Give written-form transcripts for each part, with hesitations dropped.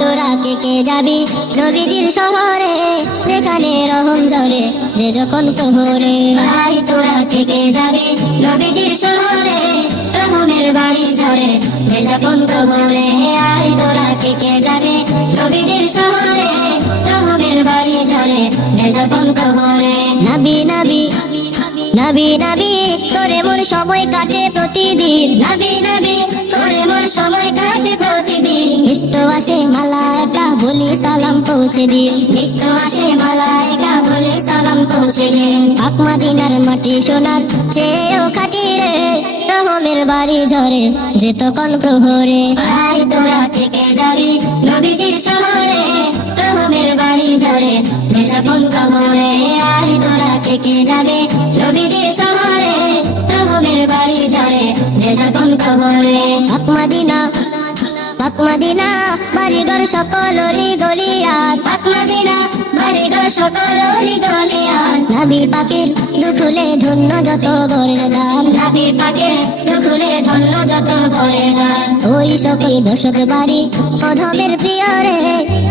তোরা কে যাবি নবীজির শহরে, যেখানে রহম ঝরে যে যখন প্রহরে। ভাই তোরা কে যাবি নবীজির শহরে, রহমের বাড়ি ঝরে যে যখন প্রহরে। আই তোরা কে যাবি নবীজির শহরে, রহমের বাড়ি ঝরে যে যখন প্রহরে। নবী নবী নবী নবী করে মোর সময় কাটে প্রতিদিন, নবী নবী করে মোর সময় কাটে প্রতিদিন। নিত্য আসে মালায়েকা বলি সালাম পৌঁছে দিন, নিত্য আসে মালায়েকা বলি সালাম পৌঁছে দিন। পাক মদিনার মাটি সোনার চেয়েও খাঁটি রে, রহমের বাড়ি ঝরে যে তখন প্রহরে। ভাই তোরা থেকে যাবি নবীজির শহরে, রহমের বাড়ি ঝরে যে যখন প্রহরে। আই তোরা থেকে যাবে নবীজির শহরে, রহমের বাড়ি ঝরে যে যখন প্রহরে। পাক মদিনা পাক মদিনা বাড়িঘর সকল অলি গলিয়াত, পাক মদিনা বাড়িঘর সকল অলি গলিয়াত। নবী পাকের দুখুলে ধন্য যত ঘরের দাম, নবী পাকের দুখুলে ধন্য যত ঘরের দাম। ওই সকল বসত বাড়ি অধমের প্রিয় রে,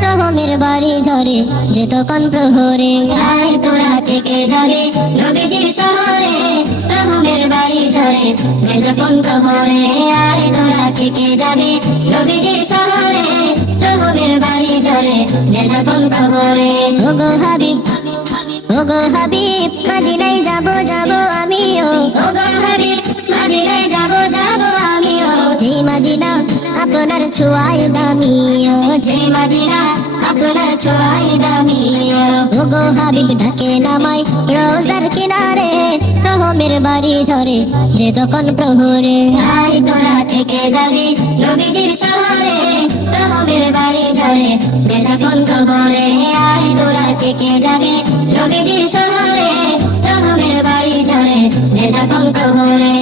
রহমের বাড়ি ঝরে যে তখন প্রহরে। আই তোরা থেকে যাবে নবীজির শহরে, রহমের বাড়ি ঝরে যে যখন প্রহরে। আই তোরা থেকে যাবে নবীজির শহরে, রহমের বাড়ি ঝরে যে যখন প্রহরে। ওগো হাবিব ওগো হাবিব মদিনায় যাব যাব আমিও, ওগো হাবিব মদিনায় যাব যাব আমিও। যে মদিনা আপনার ছোঁয়ায় দামিও, যে মদিনা আপনার ছোঁয়ায় দামিও। ওগো হাবিব ঢাকে নামাই রোজার কিনারে, রহমের বাড়ি ঝরে যে তখন প্রহরে। আই তোরা থেকে যাবি নবীজির শহরে, রহমের বাড়ি ঝরে যে যখন প্রহরে। আই তোরা থেকে যাবি নবীজির শহরে, রহমের বাড়ি ঝরে যে যখন প্রহরে।